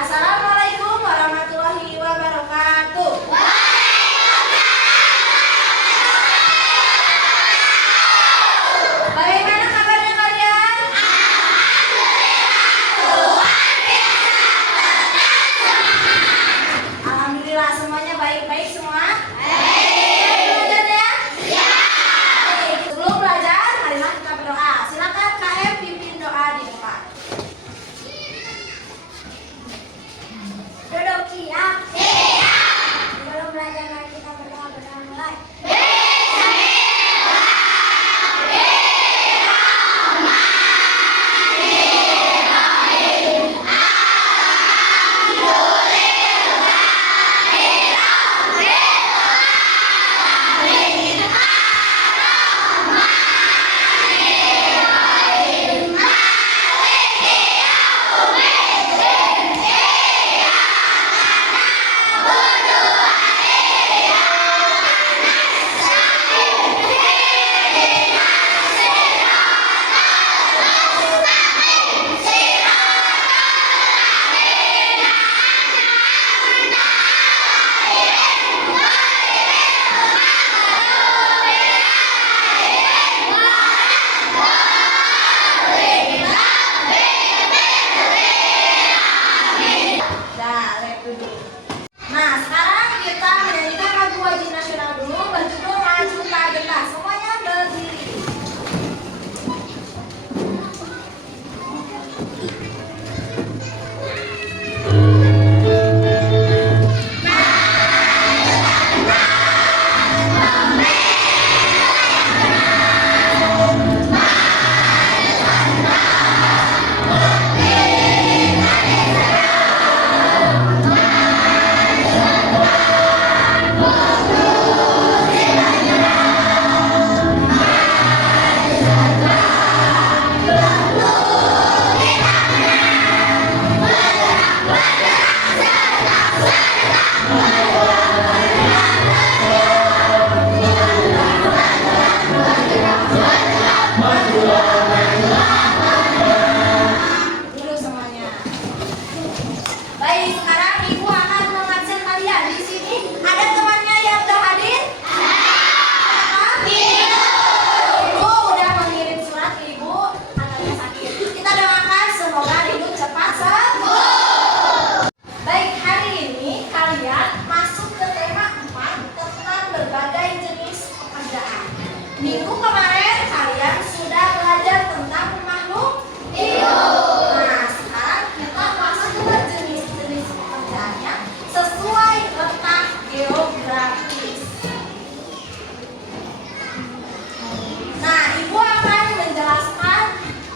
Assalamualaikum warahmatullahi wabarakatuh. Bagaimana kabarnya kalian? Alhamdulillah semuanya baik-baik semua. Belajarnya? Sebelum belajar, marilah kita berdoa. Silakan KM pimpin doa di depan. Duduk siap. Sebelum belajar mari kita berdoa mulai. Nah, sekarang kita menyanyikan lagu wajib nasional dulu berjudul Maju Kagenda. Semuanya berdiri. Dulu semuanya. Baik, sekarang Ibu akan mengabsen kalian. Di sini ada temannya yang sudah hadir? Ibu udah mengirim surat ke Ibu, anaknya sakit. Kita doakan semoga Ibu cepat sembuh. Baik, hari ini kalian masuk ke tema 4 tentang berbagai jenis pekerjaan. Minggu kemarin kalian sudah belajar tentang makhluk hidup. Nah, sekarang kita masuk ke jenis-jenis pekerjaannya sesuai letak geografis. Nah, Ibu akan menjelaskan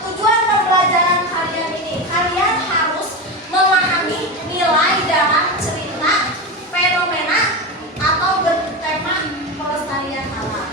tujuan pembelajaran kalian ini. Kalian harus memahami nilai dalam cerita, fenomena, atau bertema pelestarian alam.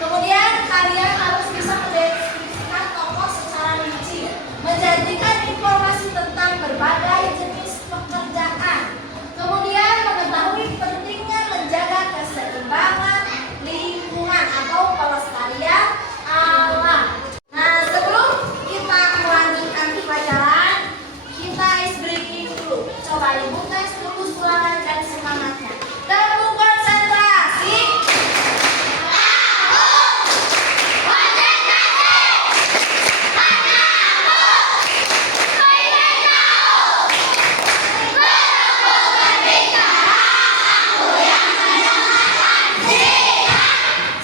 Kemudian kalian harus bisa mendeskripsikan tokoh secara rinci, menjanjikan informasi tentang berbagai jenis pekerjaan. Kemudian mengetahui pentingnya menjaga keseimbangan lingkungan atau pelestarian alam. Nah, sebelum kita melanjutkan pelajaran, kita ice breaking dulu. Coba Ibu tes dulu suara dan semangatnya. Kamu konsentrasi.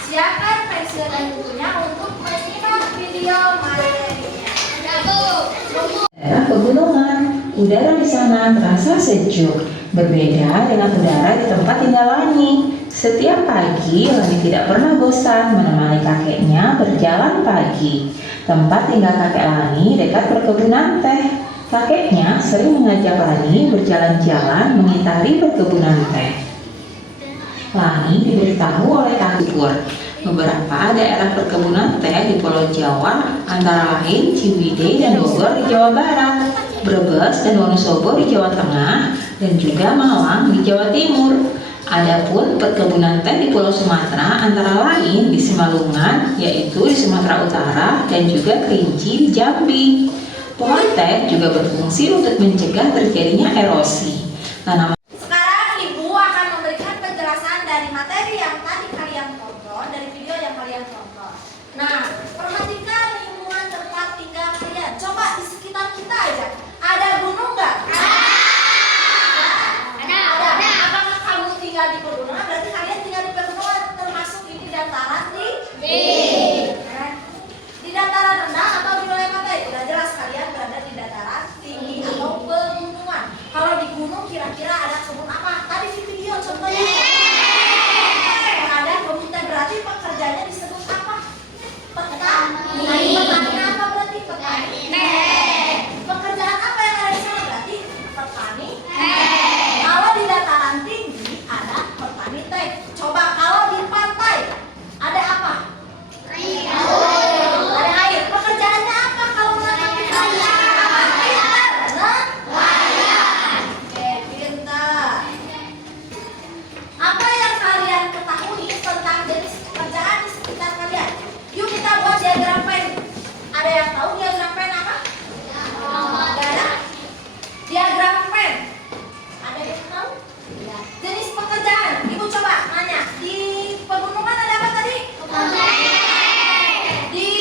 Siapkan pensil dan bukunya untuk menyimak video materinya. Daerah pegunungan, udara di sana terasa sejuk, berbeda dengan udara di tempat tinggal Lani. Setiap pagi, Lani tidak pernah bosan menemani kakeknya berjalan pagi. Tempat tinggal kakek Lani dekat perkebunan teh. Kakeknya sering mengajak Lani berjalan-jalan mengitari perkebunan teh. Lani diberitahu oleh Kang Pur beberapa daerah perkebunan teh di Pulau Jawa, antara lain Ciwidey dan Bogor di Jawa Barat, Brebes dan Wonosobo di Jawa Tengah, dan juga Malang di Jawa Timur. Adapun perkebunan teh di Pulau Sumatera antara lain di Simalungun, yaitu di Sumatera Utara, dan juga Kerinci di Jambi. Pohon teh juga berfungsi untuk mencegah terjadinya erosi. Tanaman Sekarang Ibu akan memberikan penjelasan dari materi yang tadi kalian tonton, dari video yang kalian tonton. Nah, perhatikan lingkungan tempat tinggal kalian. Coba di sekitar kita aja. Ada gunung nggak? Ada. Apakah kamu tinggal di pegunungan? Berarti kalian tinggal di pegunungan, termasuk ini dataran tinggi. Di dataran rendah atau di wilayah pantai? Udah jelas kalian berada di dataran tinggi atau pegunungan. Kalau di gunung kira-kira ada kebun apa? Tadi di video contohnya. Ada kebun teh, berarti pekerjaannya disebut apa? Petani. Petani apa berarti? Petani. Pekerjaan apa yang ada di sana berarti? Petani. Kalau di dataran tinggi ada petani teh. Coba kalau di pantai ada apa? Ada air. Pekerjaannya apa kalau menangkap ikan? Nelayan. Oke, pintar. Apa yang kalian ketahui tentang jenis pekerjaan di sekitar kalian? Yuk kita buat diagram pen. Ada yang tahu diagram pen apa? Nggak ada? Diagram pen. Ada yang tahu? Jenis pekerjaan. Ibu coba nanya. Di pegunungan ada apa tadi? Di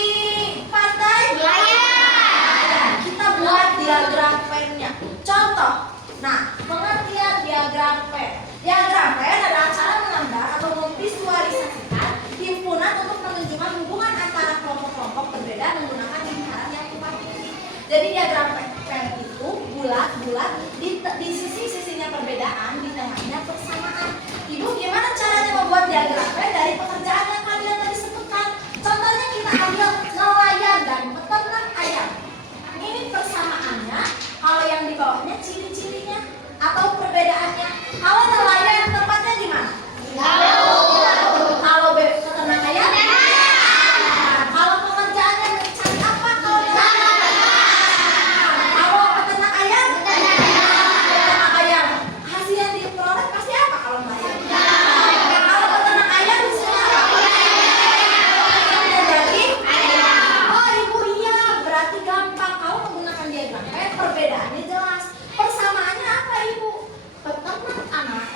pantai? Nelayan. Kita buat diagram pennya. Contoh. Nah, pengertian diagram pen. Diagram pen adalah cara menggambar atau memvisualisasikan himpunan untuk menunjukkan hubungan antara kelompok-kelompok berbeda menggunakan lingkaran yang tumpang tindih. Jadi diagram pen itu bulat-bulat, di sisi-sisinya perbedaan, di tengahnya persamaan. Ibu gimana caranya membuat diagram pen dari pekerjaan yang kalian tadi sebutkan? Contohnya kita ambil nelayan dan peternak ayam. Ini persamaannya, kalau yang di bawahnya ciri-cirinya atau perbedaannya. Kalau nelayan tempatnya di mana? Kalau peternak ayam? Kalau pekerjaannya mencari apa? Kalau nelayan? Kalau peternak ayam? Peternak ayam. Hasil yang diperoleh pasti apa kalau nelayan? Kalau peternak ayam hasilnya apa? Dan daging? Oh Ibu iya, berarti gampang. Kalau menggunakan diagram pen, perbedaannya jelas. Persamaannya apa Ibu? Peternak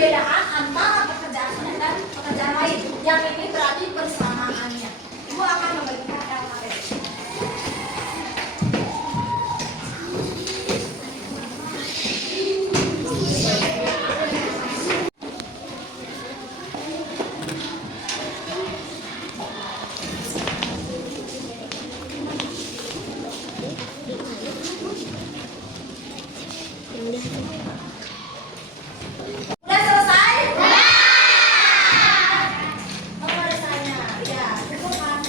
perbedaan antara pekerjaan satu dan pekerjaan lain. Yang ini berarti persamaannya. Ibu akan membagikan LKP. Udah selesai? Pemeriksanya, ya, bukan.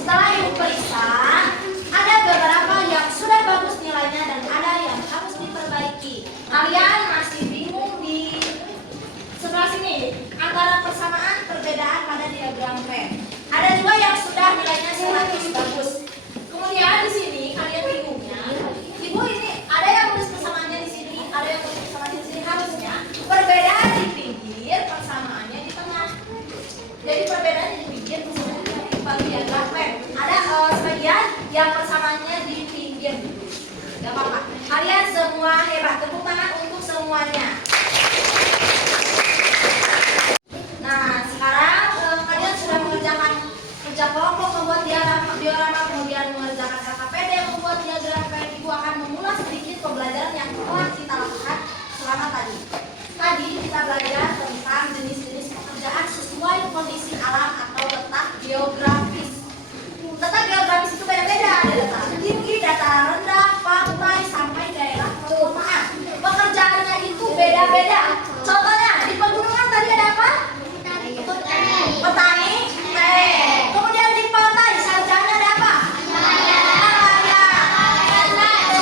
Setelah ibu periksa, ada beberapa yang sudah bagus nilainya dan ada yang harus diperbaiki. Kalian masih bingung di sebelah sini antara persamaan perbedaan pada diagram Venn. Ada juga yang sudah nilainya 100 bagus. Kemudian di sini kalian bingungnya, ibu ini ada yang tulis persamaannya di sini, ada yang tulis persamaannya di sini. Harusnya perbedaan di pinggir, persamaannya di tengah. Jadi perbedaan di pinggir, persamaannya di bagian Venn. Ada sebagian yang persamaannya di pinggir. Gak apa-apa. Kalian semua hebat. Tepuk tangan untuk semuanya. Nah, sekarang kalian sudah mengerjakan kerja kelompok, membuat diorama, kemudian mengerjakan KKPD, membuat diagram Venn. Ibu akan mengulas sedikit pembelajaran yang telah kita lakukan selama tadi. Tadi kita belajar tentang jenis-jenis pekerjaan sesuai kondisi alam atau letak geografis. Letak geografis itu beda-beda. Ada dataran tinggi, dataran rendah, pantai, sampai daerah perkotaan. Pekerjaannya itu beda-beda. Contohnya di pegunungan tadi ada apa? Petani. Kemudian di pantai sarjana ada apa? Nelayan.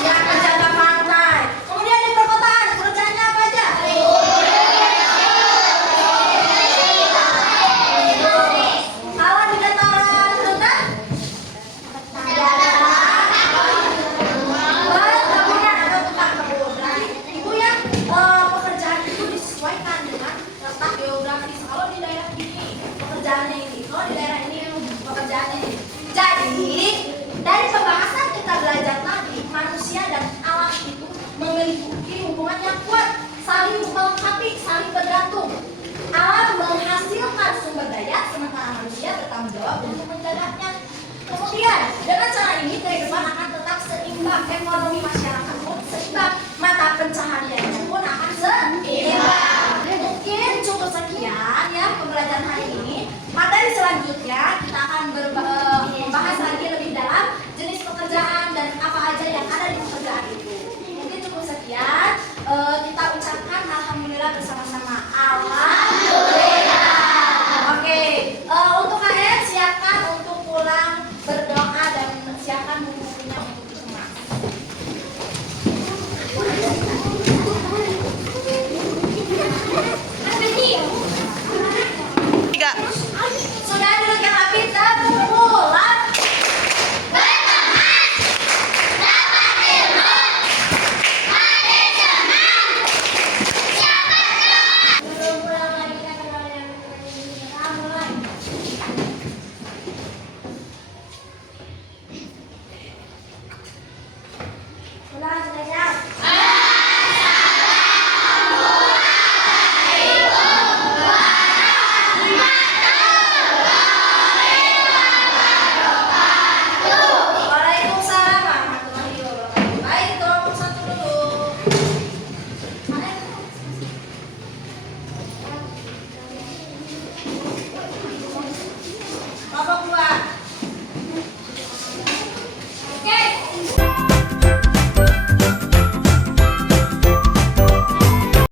Ya, penjaga pantai. Kemudian di perkotaan pekerjaannya apa aja? Kalau di dataran rendah? Perkebunan atau tukang kebun. Berarti ibu ya, pekerjaan itu disesuaikan dengan letak geografis. Kalau di daerah ini pekerjaannya ini, kalau di daerah ini pekerjaannya ini. Jadi dari pembahasan kita belajar tadi, manusia dan alam itu memiliki hubungan yang kuat, saling melengkapi, saling bergantung. Alam menghasilkan sumber daya, sementara manusia bertanggung jawab untuk menjaganya. Kemudian dengan cara ini kehidupan akan tetap seimbang, ekonomi masyarakat pun seimbang, mata pencahariannya pun akan seimbang. Mungkin cukup sekian ya pembelajaran hari ini. Materi selanjutnya kita akan membahas lagi lebih